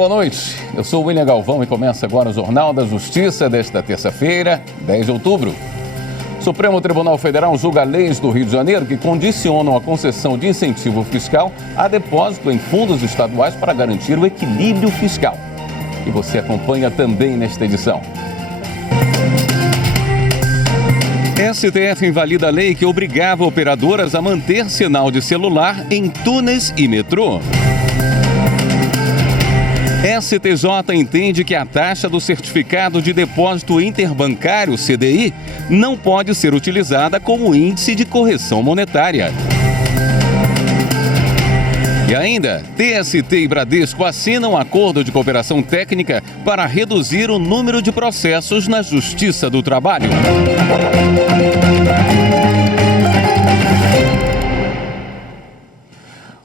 boa noite. Eu sou o William Galvão e começa agora o Jornal da Justiça desta terça-feira, 10 de outubro. O Supremo Tribunal Federal julga leis do Rio de Janeiro que condicionam a concessão de incentivo fiscal a depósito em fundos estaduais para garantir o equilíbrio fiscal. E você acompanha também nesta edição. STF invalida a lei que obrigava operadoras a manter sinal de celular em túneis e metrô. STJ entende que a taxa do Certificado de Depósito Interbancário, CDI, não pode ser utilizada como índice de correção monetária. E ainda, TST e Bradesco assinam um acordo de cooperação técnica para reduzir o número de processos na Justiça do Trabalho.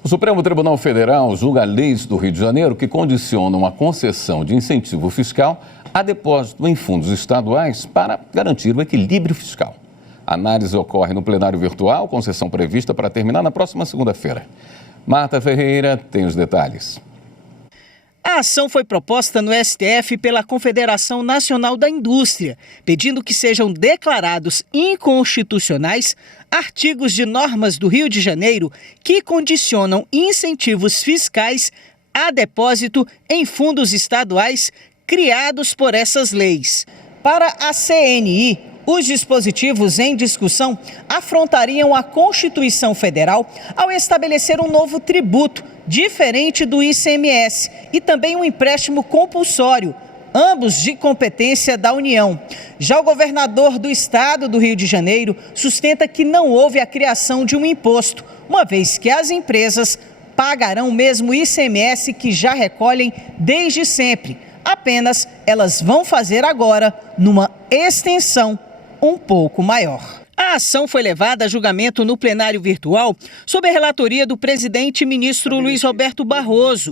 O Supremo Tribunal Federal julga leis do Rio de Janeiro que condicionam a concessão de incentivo fiscal a depósito em fundos estaduais para garantir o equilíbrio fiscal. A análise ocorre no plenário virtual, com sessão prevista para terminar na próxima segunda-feira. Marta Ferreira tem os detalhes. A ação foi proposta no STF pela Confederação Nacional da Indústria, pedindo que sejam declarados inconstitucionais artigos de normas do Rio de Janeiro que condicionam incentivos fiscais a depósito em fundos estaduais criados por essas leis. Para a CNI, os dispositivos em discussão afrontariam a Constituição Federal ao estabelecer um novo tributo, diferente do ICMS, e também um empréstimo compulsório, ambos de competência da União. Já o governador do estado do Rio de Janeiro sustenta que não houve a criação de um imposto, uma vez que as empresas pagarão o mesmo ICMS que já recolhem desde sempre. Apenas elas vão fazer agora numa extensão um pouco maior. A ação foi levada a julgamento no plenário virtual sob a relatoria do presidente ministro Luiz Roberto Barroso.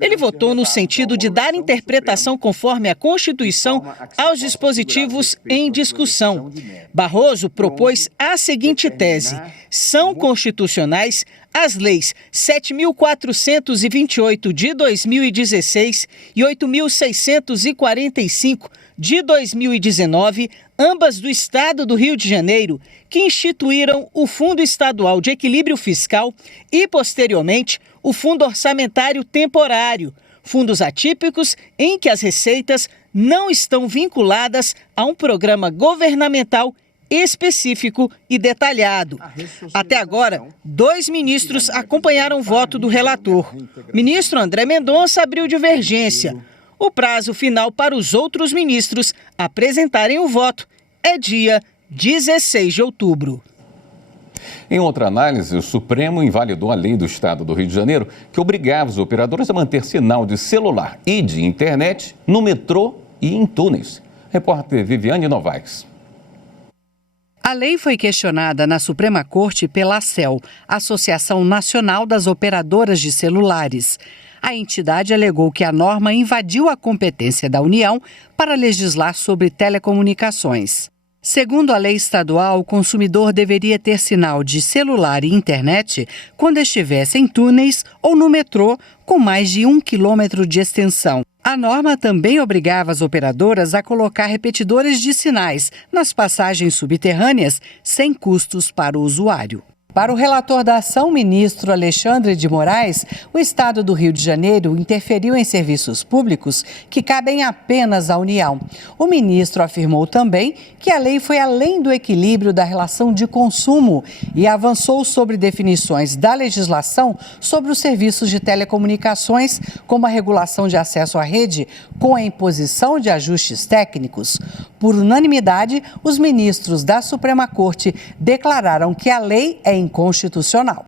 Ele votou no sentido de dar interpretação conforme a Constituição aos dispositivos em discussão. Barroso propôs a seguinte tese: são constitucionais as leis 7.428 de 2016 e 8.645 de 2019, ambas do Estado do Rio de Janeiro, que instituíram o Fundo Estadual de Equilíbrio Fiscal e, posteriormente, o Fundo Orçamentário Temporário, fundos atípicos em que as receitas não estão vinculadas a um programa governamental específico e detalhado. Até agora, 2 ministros acompanharam o voto do relator. O ministro André Mendonça abriu divergência. O prazo final para os outros ministros apresentarem o voto é dia 16 de outubro. Em outra análise, o Supremo invalidou a lei do Estado do Rio de Janeiro que obrigava os operadores a manter sinal de celular e de internet no metrô e em túneis. Repórter Viviane Novaes. A lei foi questionada na Suprema Corte pela ACEL, Associação Nacional das Operadoras de Celulares. A entidade alegou que a norma invadiu a competência da União para legislar sobre telecomunicações. Segundo a lei estadual, o consumidor deveria ter sinal de celular e internet quando estivesse em túneis ou no metrô com mais de 1 quilômetro de extensão. A norma também obrigava as operadoras a colocar repetidores de sinais nas passagens subterrâneas sem custos para o usuário. Para o relator da ação, ministro Alexandre de Moraes, o Estado do Rio de Janeiro interferiu em serviços públicos que cabem apenas à União. O ministro afirmou também que a lei foi além do equilíbrio da relação de consumo e avançou sobre definições da legislação sobre os serviços de telecomunicações, como a regulação de acesso à rede, com a imposição de ajustes técnicos. Por unanimidade, os ministros da Suprema Corte declararam que a lei é inconstitucional.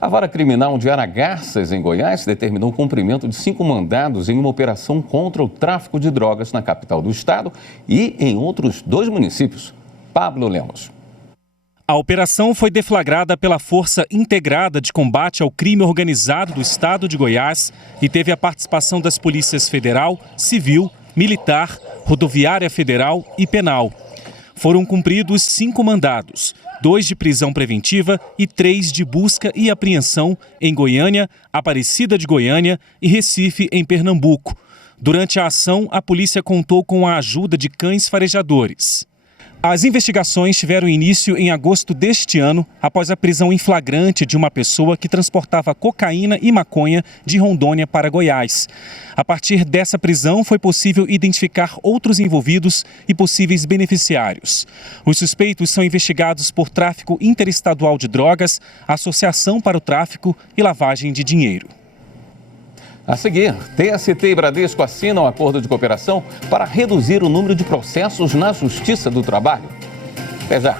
A Vara Criminal de Aragarças, em Goiás, determinou o cumprimento de 5 mandados em uma operação contra o tráfico de drogas na capital do estado e em outros 2 municípios. Pablo Lemos. A operação foi deflagrada pela Força Integrada de Combate ao Crime Organizado do estado de Goiás e teve a participação das polícias federal, civil, militar, rodoviária federal e penal. Foram cumpridos 5 mandados, 2 de prisão preventiva e 3 de busca e apreensão em Goiânia, Aparecida de Goiânia e Recife, em Pernambuco. Durante a ação, a polícia contou com a ajuda de cães farejadores. As investigações tiveram início em agosto deste ano, após a prisão em flagrante de uma pessoa que transportava cocaína e maconha de Rondônia para Goiás. A partir dessa prisão, foi possível identificar outros envolvidos e possíveis beneficiários. Os suspeitos são investigados por tráfico interestadual de drogas, associação para o tráfico e lavagem de dinheiro. A seguir, TST e Bradesco assinam um acordo de cooperação para reduzir o número de processos na Justiça do Trabalho. Até já.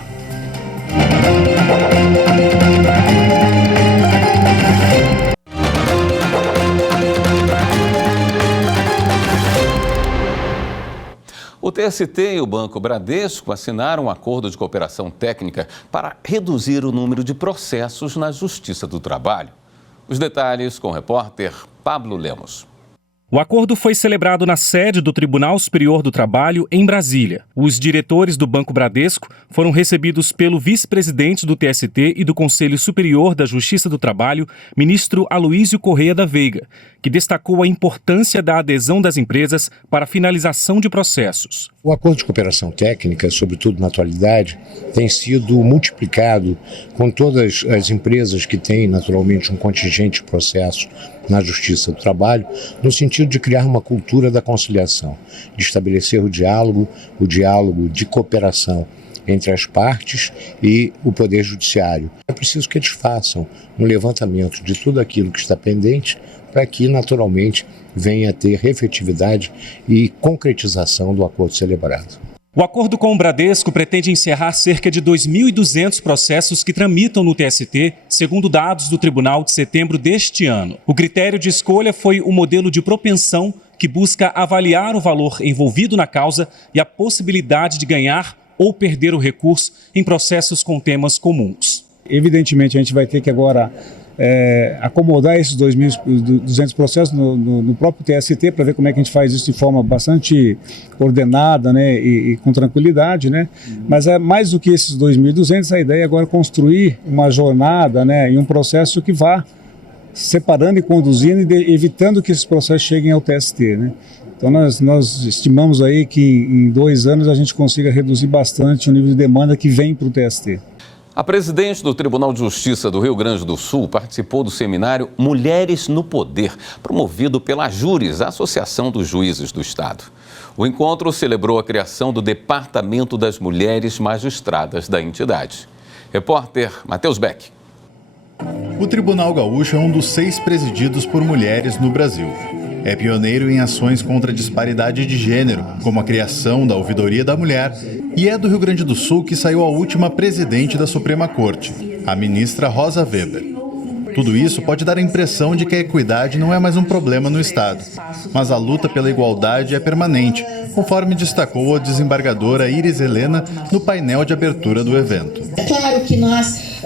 O TST e o Banco Bradesco assinaram um acordo de cooperação técnica para reduzir o número de processos na Justiça do Trabalho. Os detalhes com o repórter Pablo Lemos. O acordo foi celebrado na sede do Tribunal Superior do Trabalho, em Brasília. Os diretores do Banco Bradesco foram recebidos pelo vice-presidente do TST e do Conselho Superior da Justiça do Trabalho, ministro Aloísio Correia da Veiga, que destacou a importância da adesão das empresas para a finalização de processos. O acordo de cooperação técnica, sobretudo na atualidade, tem sido multiplicado com todas as empresas que têm, naturalmente, um contingente de processos na Justiça do Trabalho, no sentido de criar uma cultura da conciliação, de estabelecer o diálogo de cooperação entre as partes e o Poder Judiciário. É preciso que eles façam um levantamento de tudo aquilo que está pendente para que, naturalmente, venha a ter efetividade e concretização do acordo celebrado. O acordo com o Bradesco pretende encerrar cerca de 2.200 processos que tramitam no TST, segundo dados do Tribunal de setembro deste ano. O critério de escolha foi o modelo de propensão, que busca avaliar o valor envolvido na causa e a possibilidade de ganhar ou perder o recurso em processos com temas comuns. Evidentemente, a gente vai ter que agora acomodar esses 2.200 processos no próprio TST para ver como é que a gente faz isso de forma bastante ordenada, né, e com tranquilidade, né? Mas é mais do que esses 2.200, a ideia é agora construir uma jornada, né, e um processo que vá separando e conduzindo e evitando que esses processos cheguem ao TST, né? Então nós estimamos aí que em 2 anos a gente consiga reduzir bastante o nível de demanda que vem para o TST. A presidente do Tribunal de Justiça do Rio Grande do Sul participou do seminário Mulheres no Poder, promovido pela Júris, a Associação dos Juízes do Estado. O encontro celebrou a criação do Departamento das Mulheres Magistradas da entidade. Repórter Matheus Beck. O Tribunal Gaúcho é um dos 6 presididos por mulheres no Brasil. É pioneiro em ações contra a disparidade de gênero, como a criação da Ouvidoria da Mulher, e é do Rio Grande do Sul que saiu a última presidente da Suprema Corte, a ministra Rosa Weber. Tudo isso pode dar a impressão de que a equidade não é mais um problema no Estado, mas a luta pela igualdade é permanente, conforme destacou a desembargadora Iris Helena no painel de abertura do evento. É claro que nós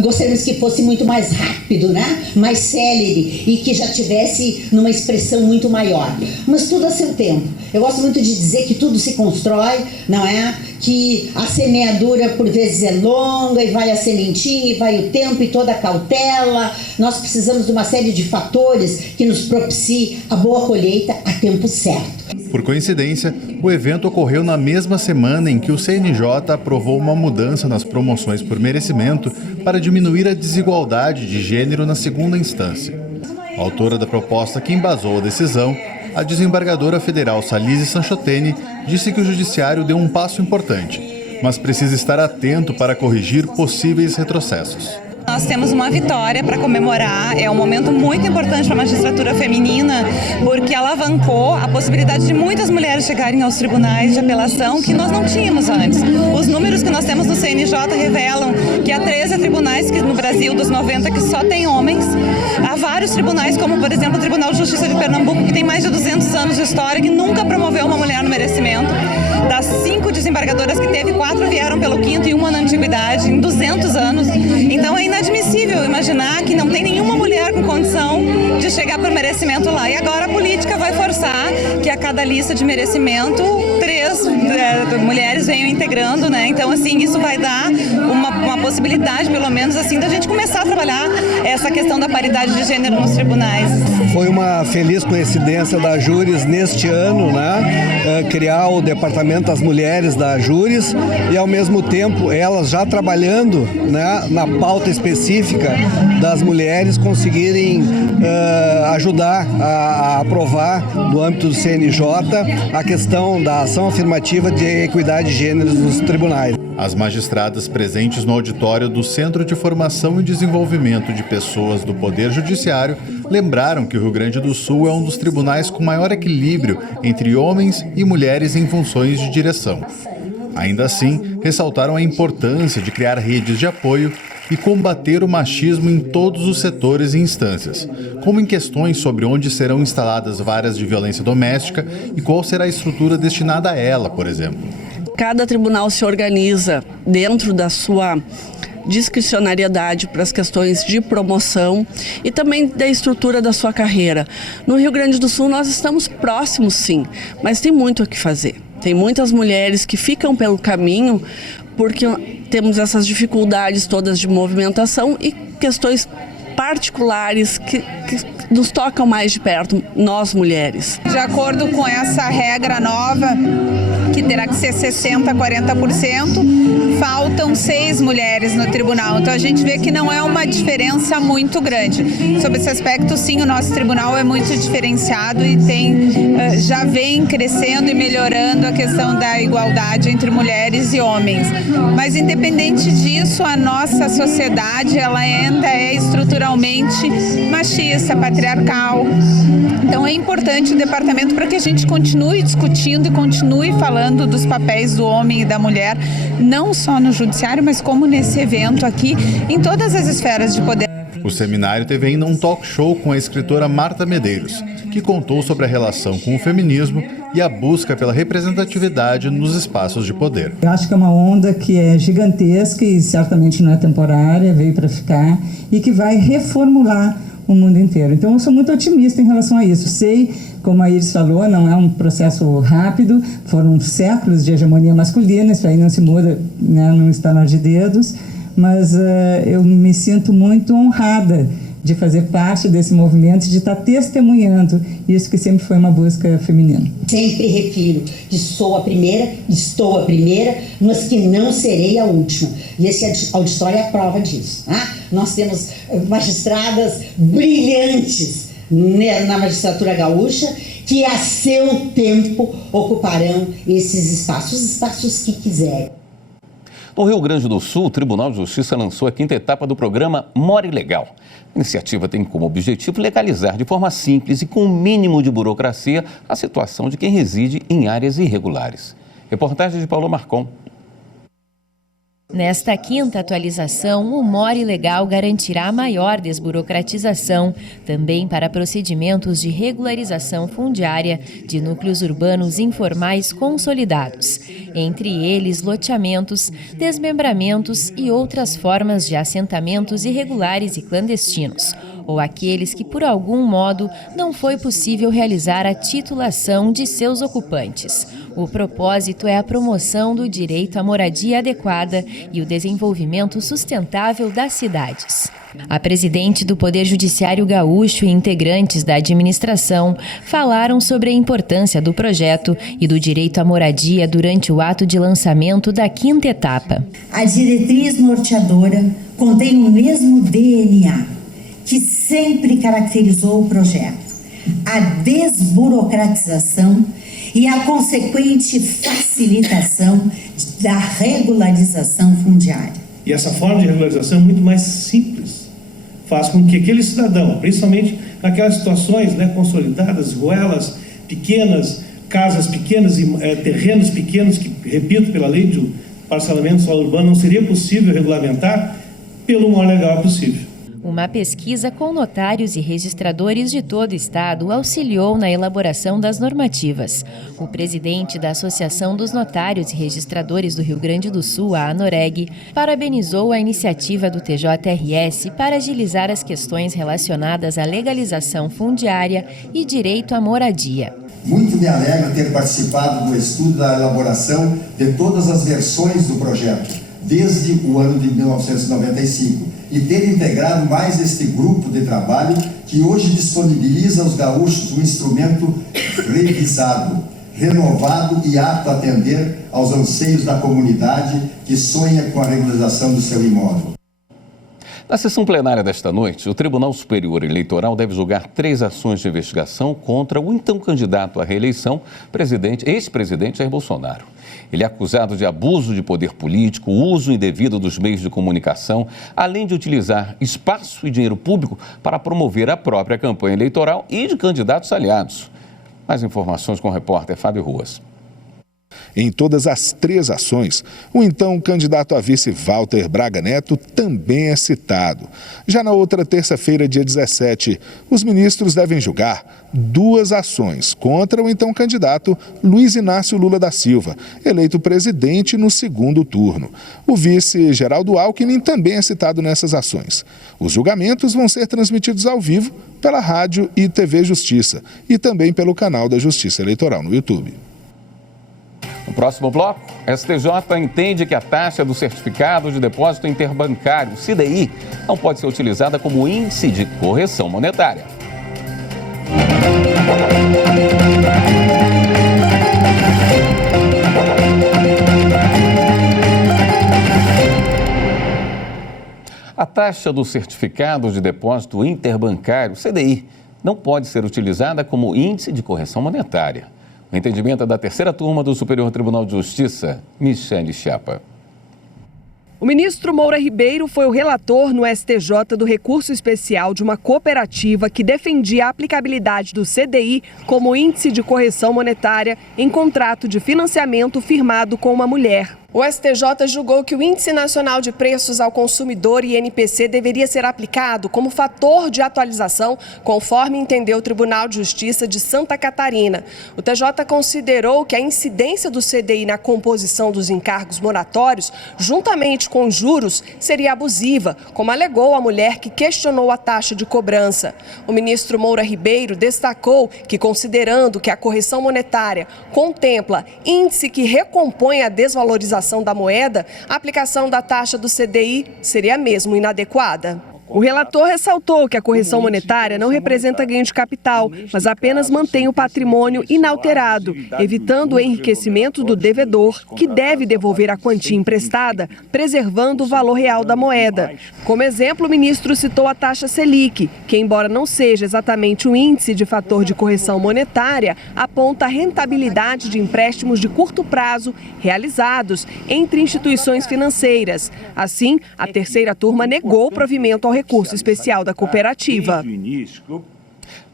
gostaríamos que fosse muito mais rápido, né? Mais célere e que já tivesse numa expressão muito maior. Mas tudo a seu tempo. Eu gosto muito de dizer que tudo se constrói, não é? Que a semeadura por vezes é longa e vai a sementinha e vai o tempo e toda a cautela. Nós precisamos de uma série de fatores que nos propiciem a boa colheita a tempo certo. Por coincidência, o evento ocorreu na mesma semana em que o CNJ aprovou uma mudança nas promoções por merecimento para diminuir a desigualdade de gênero na segunda instância. A autora da proposta que embasou a decisão, a desembargadora federal Salise Sanchotene, disse que o judiciário deu um passo importante, mas precisa estar atento para corrigir possíveis retrocessos. Nós temos uma vitória para comemorar, é um momento muito importante para a magistratura feminina, porque alavancou a possibilidade de muitas mulheres chegarem aos tribunais de apelação que nós não tínhamos antes. Os números que nós temos no CNJ revelam que há 13 tribunais no Brasil, dos 90, que só tem homens. Há vários tribunais, como por exemplo o Tribunal de Justiça de Pernambuco, que tem mais de 200 anos de história, que nunca promoveu uma mulher no merecimento. Das 5 desembargadoras que teve, 4 4 vieram pelo quinto e uma na antiguidade, em 200 anos. Então é inadmissível imaginar que não tem nenhuma mulher com condição de chegar por merecimento lá. E agora a política vai forçar que a cada lista de merecimento 3 mulheres venham integrando, né? Então, assim, isso vai dar uma possibilidade, pelo menos, assim, da gente começar a trabalhar essa questão da paridade de gênero nos tribunais. Foi uma feliz coincidência da Júris neste ano, né? Criar o Departamento das Mulheres da Júris e, ao mesmo tempo, elas já trabalhando, né, na pauta específica das mulheres conseguirem ajudar a aprovar, no âmbito do CNJ, a questão da ação afirmativa de equidade de gêneros nos tribunais. As magistradas presentes no auditório do Centro de Formação e Desenvolvimento de Pessoas do Poder Judiciário lembraram que o Rio Grande do Sul é um dos tribunais com maior equilíbrio entre homens e mulheres em funções de direção. Ainda assim, ressaltaram a importância de criar redes de apoio e combater o machismo em todos os setores e instâncias, como em questões sobre onde serão instaladas varas de violência doméstica e qual será a estrutura destinada a ela, por exemplo. Cada tribunal se organiza dentro da sua discricionariedade para as questões de promoção e também da estrutura da sua carreira. No Rio Grande do Sul nós estamos próximos, sim, mas tem muito o que fazer. Tem muitas mulheres que ficam pelo caminho porque temos essas dificuldades todas de movimentação e questões particulares que nos tocam mais de perto, nós mulheres. De acordo com essa regra nova, que terá que ser 60% a 40%, faltam 6 mulheres no tribunal. Então a gente vê que não é uma diferença muito grande. Sobre esse aspecto, sim, o nosso tribunal é muito diferenciado e já vem crescendo e melhorando a questão da igualdade entre mulheres e homens. Mas independente disso, a nossa sociedade ela ainda é estruturalmente machista, patriarcal. Então é importante o departamento para que a gente continue discutindo e continue falando dos papéis do homem e da mulher, não só no judiciário, mas como nesse evento aqui, em todas as esferas de poder. O seminário teve ainda um talk show com a escritora Marta Medeiros, que contou sobre a relação com o feminismo e a busca pela representatividade nos espaços de poder. Eu acho que é uma onda que é gigantesca e certamente não é temporária, veio para ficar e que vai reformular o mundo inteiro. Então eu sou muito otimista em relação a isso. Sei, como a Iris falou, não é um processo rápido, foram séculos de hegemonia masculina, isso aí não se muda, né, num estalar de dedos, mas eu me sinto muito honrada de fazer parte desse movimento, de estar testemunhando isso que sempre foi uma busca feminina. Sempre refiro que sou a primeira, estou a primeira, mas que não serei a última. E esse auditório é a prova disso. Tá? Nós temos magistradas brilhantes na magistratura gaúcha que a seu tempo ocuparão esses espaços, os espaços que quiserem. No Rio Grande do Sul, o Tribunal de Justiça lançou a 5ª etapa do programa More Legal. A iniciativa tem como objetivo legalizar de forma simples e com o mínimo de burocracia a situação de quem reside em áreas irregulares. Reportagem de Paulo Marcon. Nesta 5ª atualização, o More Legal garantirá maior desburocratização, também para procedimentos de regularização fundiária de núcleos urbanos informais consolidados, entre eles loteamentos, desmembramentos e outras formas de assentamentos irregulares e clandestinos, ou aqueles que, por algum modo, não foi possível realizar a titulação de seus ocupantes. O propósito é a promoção do direito à moradia adequada e o desenvolvimento sustentável das cidades. A presidente do Poder Judiciário Gaúcho e integrantes da administração falaram sobre a importância do projeto e do direito à moradia durante o ato de lançamento da 5ª etapa. A diretriz norteadora contém o mesmo DNA que sempre caracterizou o projeto: a desburocratização e a consequente facilitação da regularização fundiária. E essa forma de regularização é muito mais simples. Faz com que aquele cidadão, principalmente naquelas situações, né, consolidadas, ruelas pequenas, casas pequenas e terrenos pequenos, que, repito, pela lei do parcelamento solo urbano não seria possível regulamentar, pelo More Legal é possível. Uma pesquisa com notários e registradores de todo o estado auxiliou na elaboração das normativas. O presidente da Associação dos Notários e Registradores do Rio Grande do Sul, a ANOREG, parabenizou a iniciativa do TJRS para agilizar as questões relacionadas à legalização fundiária e direito à moradia. Muito me alegra ter participado do estudo da elaboração de todas as versões do projeto, desde o ano de 1995, e ter integrado mais este grupo de trabalho que hoje disponibiliza aos gaúchos um instrumento revisado, renovado e apto a atender aos anseios da comunidade que sonha com a regularização do seu imóvel. Na sessão plenária desta noite, o Tribunal Superior Eleitoral deve julgar 3 ações de investigação contra o então candidato à reeleição, ex-presidente Jair Bolsonaro. Ele é acusado de abuso de poder político, uso indevido dos meios de comunicação, além de utilizar espaço e dinheiro público para promover a própria campanha eleitoral e de candidatos aliados. Mais informações com o repórter Fábio Ruas. Em todas as 3 ações, o então candidato a vice Walter Braga Neto também é citado. Já na outra terça-feira, dia 17, os ministros devem julgar 2 ações contra o então candidato Luiz Inácio Lula da Silva, eleito presidente no 2º turno. O vice Geraldo Alckmin também é citado nessas ações. Os julgamentos vão ser transmitidos ao vivo pela Rádio e TV Justiça e também pelo canal da Justiça Eleitoral no YouTube. No próximo bloco, STJ entende que a taxa do Certificado de Depósito Interbancário, CDI, não pode ser utilizada como índice de correção monetária. A taxa do Certificado de Depósito Interbancário, CDI, não pode ser utilizada como índice de correção monetária. O entendimento é da 3ª turma do Superior Tribunal de Justiça, Michele Chapa. O ministro Moura Ribeiro foi o relator no STJ do recurso especial de uma cooperativa que defendia a aplicabilidade do CDI como índice de correção monetária em contrato de financiamento firmado com uma mulher. O STJ julgou que o Índice Nacional de Preços ao Consumidor, INPC, deveria ser aplicado como fator de atualização, conforme entendeu o Tribunal de Justiça de Santa Catarina. O TJ considerou que a incidência do CDI na composição dos encargos moratórios, juntamente com juros, seria abusiva, como alegou a mulher que questionou a taxa de cobrança. O ministro Moura Ribeiro destacou que, considerando que a correção monetária contempla índice que recompõe a desvalorização da moeda, a aplicação da taxa do CDI seria mesmo inadequada. O relator ressaltou que a correção monetária não representa ganho de capital, mas apenas mantém o patrimônio inalterado, evitando o enriquecimento do devedor, que deve devolver a quantia emprestada, preservando o valor real da moeda. Como exemplo, o ministro citou a taxa Selic, que, embora não seja exatamente um índice de fator de correção monetária, aponta a rentabilidade de empréstimos de curto prazo realizados entre instituições financeiras. Assim, a 3ª turma negou o provimento ao recurso especial da cooperativa.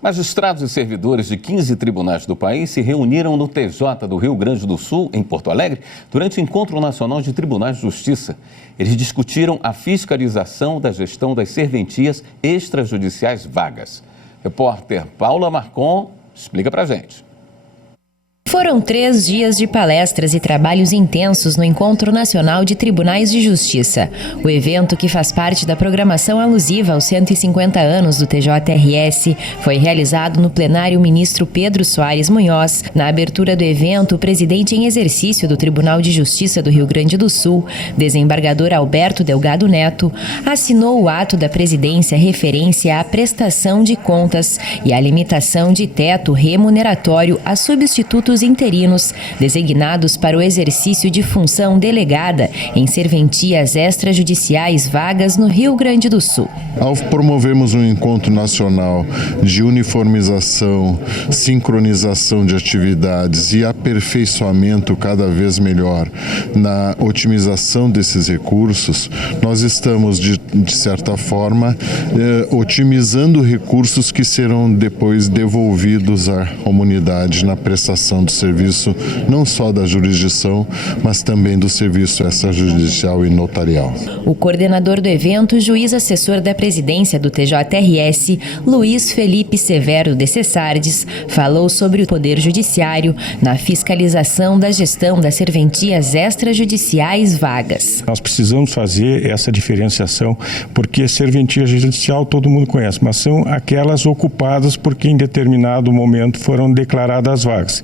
Magistrados e servidores de 15 tribunais do país se reuniram no TJ do Rio Grande do Sul, em Porto Alegre, durante o Encontro Nacional de Tribunais de Justiça. Eles discutiram a fiscalização da gestão das serventias extrajudiciais vagas. Repórter Paula Marcon explica pra gente. Foram 3 dias de palestras e trabalhos intensos no Encontro Nacional de Tribunais de Justiça. O evento, que faz parte da programação alusiva aos 150 anos do TJRS, foi realizado no plenário ministro Pedro Soares Munhoz. Na abertura do evento, o presidente em exercício do Tribunal de Justiça do Rio Grande do Sul, desembargador Alberto Delgado Neto, assinou o ato da presidência referência à prestação de contas e à limitação de teto remuneratório a substitutos interinos designados para o exercício de função delegada em serventias extrajudiciais vagas no Rio Grande do Sul. Ao promovermos um encontro nacional de uniformização, sincronização de atividades e aperfeiçoamento cada vez melhor na otimização desses recursos, nós estamos, de certa forma, otimizando recursos que serão depois devolvidos à comunidade na prestação do serviço, não só da jurisdição, mas também do serviço extrajudicial e notarial. O coordenador do evento, juiz assessor da presidência do TJRS, Luiz Felipe Severo de Cessardes, falou sobre o Poder Judiciário na fiscalização da gestão das serventias extrajudiciais vagas. Nós precisamos fazer essa diferenciação, porque serventia judicial todo mundo conhece, mas são aquelas ocupadas porque em determinado momento foram declaradas vagas.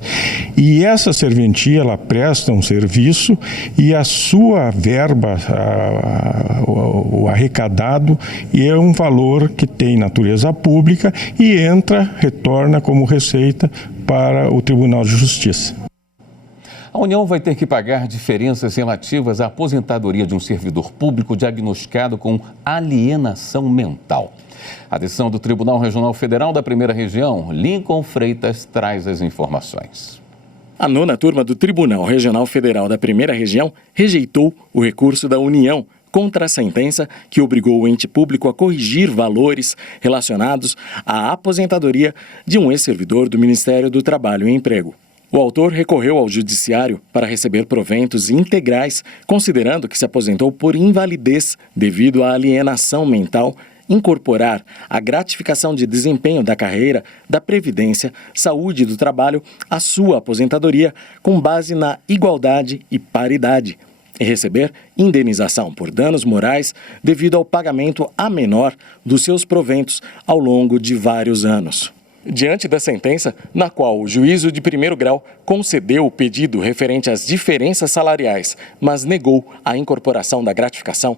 E essa serventia, ela presta um serviço e a sua verba, o arrecadado, é um valor que tem natureza pública e retorna como receita para o Tribunal de Justiça. A União vai ter que pagar diferenças relativas à aposentadoria de um servidor público diagnosticado com alienação mental. A decisão do Tribunal Regional Federal da Primeira Região, Lincoln Freitas, traz as informações. A 9ª turma do Tribunal Regional Federal da Primeira Região rejeitou o recurso da União contra a sentença que obrigou o ente público a corrigir valores relacionados à aposentadoria de um ex-servidor do Ministério do Trabalho e Emprego. O autor recorreu ao judiciário para receber proventos integrais, considerando que se aposentou por invalidez devido à alienação mental, incorporar a gratificação de desempenho da carreira, da Previdência, Saúde e do Trabalho à sua aposentadoria com base na igualdade e paridade, e receber indenização por danos morais devido ao pagamento a menor dos seus proventos ao longo de vários anos. Diante da sentença, na qual o juízo de primeiro grau concedeu o pedido referente às diferenças salariais, mas negou a incorporação da gratificação,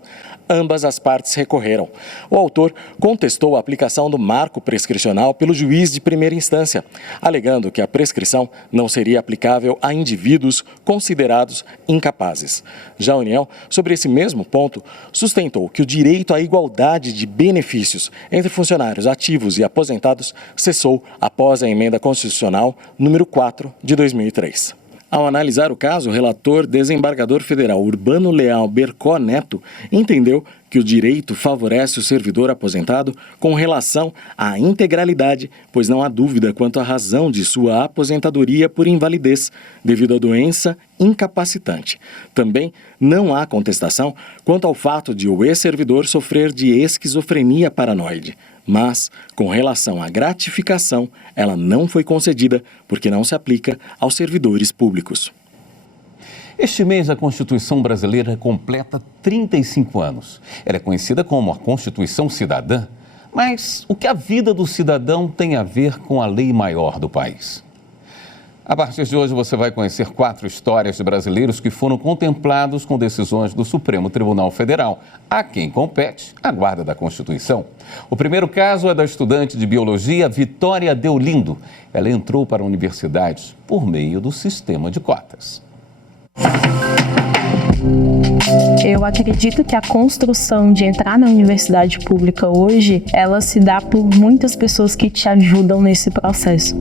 ambas as partes recorreram. O autor contestou a aplicação do marco prescricional pelo juiz de primeira instância, alegando que a prescrição não seria aplicável a indivíduos considerados incapazes. Já a União, sobre esse mesmo ponto, sustentou que o direito à igualdade de benefícios entre funcionários ativos e aposentados cessou após a emenda constitucional número 4 de 2003. Ao analisar o caso, o relator desembargador federal Urbano Leal Bercó Neto entendeu que o direito favorece o servidor aposentado com relação à integralidade, pois não há dúvida quanto à razão de sua aposentadoria por invalidez devido à doença incapacitante. Também não há contestação quanto ao fato de o ex-servidor sofrer de esquizofrenia paranoide. Mas, com relação à gratificação, ela não foi concedida porque não se aplica aos servidores públicos. Este mês, a Constituição brasileira completa 35 anos. Ela é conhecida como a Constituição Cidadã. Mas o que a vida do cidadão tem a ver com a lei maior do país? A partir de hoje, você vai conhecer 4 histórias de brasileiros que foram contemplados com decisões do Supremo Tribunal Federal, a quem compete a guarda da Constituição. O primeiro caso é da estudante de biologia Vitória Deolindo. Ela entrou para a universidade por meio do sistema de cotas. Eu acredito que a construção de entrar na universidade pública hoje, ela se dá por muitas pessoas que te ajudam nesse processo.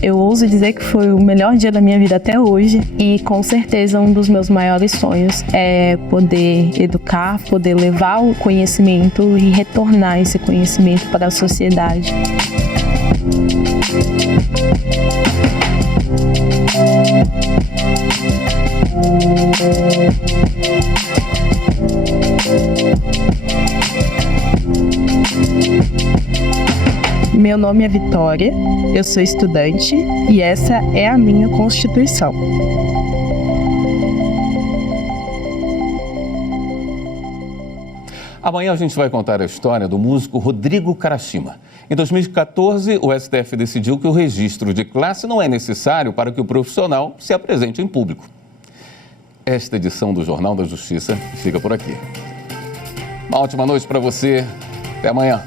Eu ouso dizer que foi o melhor dia da minha vida até hoje e com certeza um dos meus maiores sonhos é poder educar, poder levar o conhecimento e retornar esse conhecimento para a sociedade. Meu nome é Vitória, eu sou estudante e essa é a minha Constituição. Amanhã a gente vai contar a história do músico Rodrigo Karashima. Em 2014, o STF decidiu que o registro de classe não é necessário para que o profissional se apresente em público. Esta edição do Jornal da Justiça fica por aqui. Uma ótima noite para você. Até amanhã.